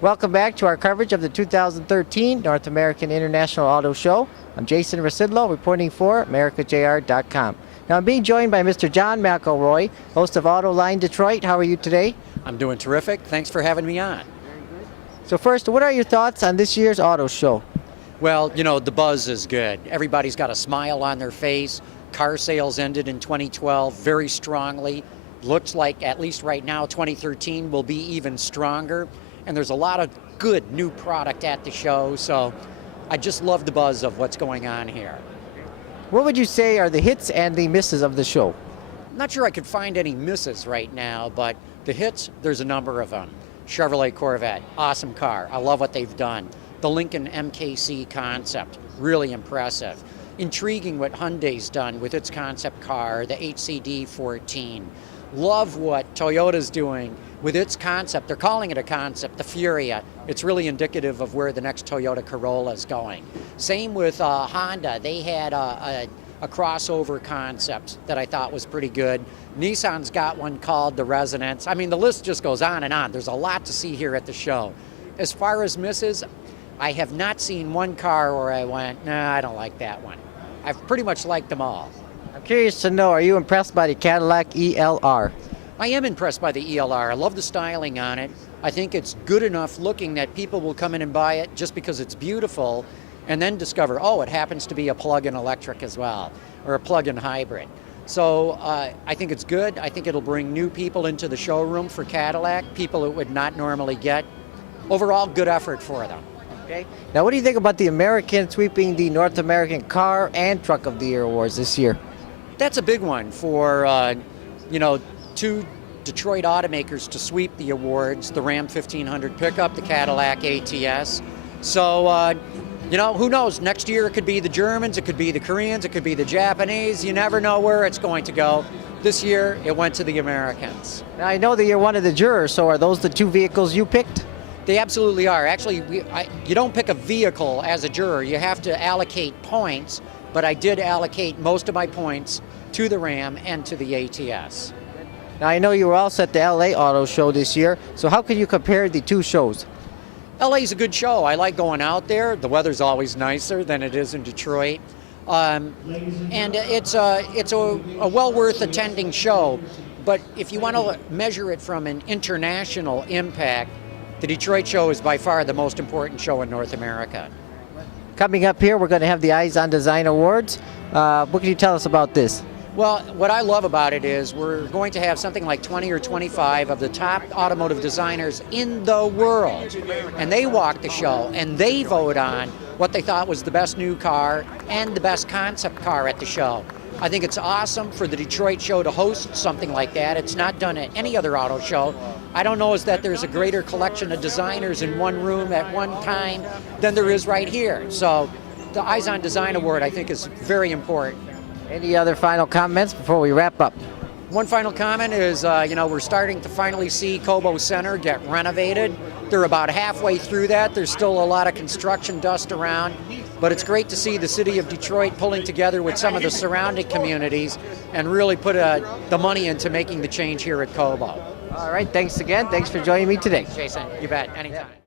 Welcome back to our coverage of the 2013 North American International Auto Show. I'm Jason Rzucidlo, reporting for AmericaJR.com. Now I'm being joined by Mr. John McElroy, host of Autoline Detroit. How are you today? I'm doing terrific. Thanks for having me on. So first, what are your thoughts on this year's auto show? Well, you know, the buzz is good. Everybody's got a smile on their face. Car sales ended in 2012 very strongly. Looks like, at least right now, 2013 will be even stronger. And there's a lot of good new product at the show, so I just love the buzz of what's going on here. What would you say are the hits and the misses of the show? I'm not sure I could find any misses right now, but the hits, there's a number of them. Chevrolet Corvette, awesome car. I love what they've done. The Lincoln MKC concept, really impressive. Intriguing what Hyundai's done with its concept car, the HCD 14. Love what Toyota's doing with its concept. They're calling it a concept, the Furia. It's really indicative of where the next Toyota Corolla is going. Same with Honda. They had a crossover concept that I thought was pretty good. Nissan's got one called the Resonance. I mean, the list just goes on and on. There's a lot to see here at the show. As far as misses, I have not seen one car where I went, nah, I don't like that one. I've pretty much liked them all. I'm curious to know, are you impressed by the Cadillac ELR? I am impressed by the ELR. I love the styling on it. I think it's good enough looking that people will come in and buy it just because it's beautiful and then discover, oh, it happens to be a plug-in electric as well, or a plug-in hybrid. So I think it's good. I think it'll bring new people into the showroom for Cadillac, people it would not normally get. Overall, good effort for them. Okay. Now, what do you think about the American sweeping the North American Car and Truck of the Year awards this year? That's a big one for, you know, two Detroit automakers to sweep the awards, the Ram 1500 pickup, the Cadillac ATS. So, you know, who knows? Next year it could be the Germans, it could be the Koreans, it could be the Japanese. You never know where it's going to go. This year it went to the Americans. Now, I know that you're one of the jurors, so are those the two vehicles you picked? They absolutely are. Actually, you don't pick a vehicle as a juror. You have to allocate points, but I did allocate most of my points to the Ram and to the ATS. Now, I know you were also at the LA Auto Show this year, so how can you compare the two shows? LA's a good show. I like going out there. The weather's always nicer than it is in Detroit. And it's a well worth attending show. But if you want to measure it from an international impact, the Detroit show is by far the most important show in North America. Coming up here, we're going to have the EyesOn Design Awards. What can you tell us about this? Well, what I love about it is we're going to have something like 20 or 25 of the top automotive designers in the world. And they walk the show and they vote on what they thought was the best new car and the best concept car at the show. I think it's awesome for the Detroit show to host something like that. It's not done at any other auto show. I don't know is that there's a greater collection of designers in one room at one time than there is right here. So the EyesOn Design Award, I think, is very important. Any other final comments before we wrap up? One final comment is, you know, we're starting to finally see Cobo Center get renovated. They're about halfway through that. There's still a lot of construction dust around, but it's great to see the city of Detroit pulling together with some of the surrounding communities and really put the money into making the change here at Cobo. All right, thanks again. Thanks for joining me today. Jason, you bet, anytime.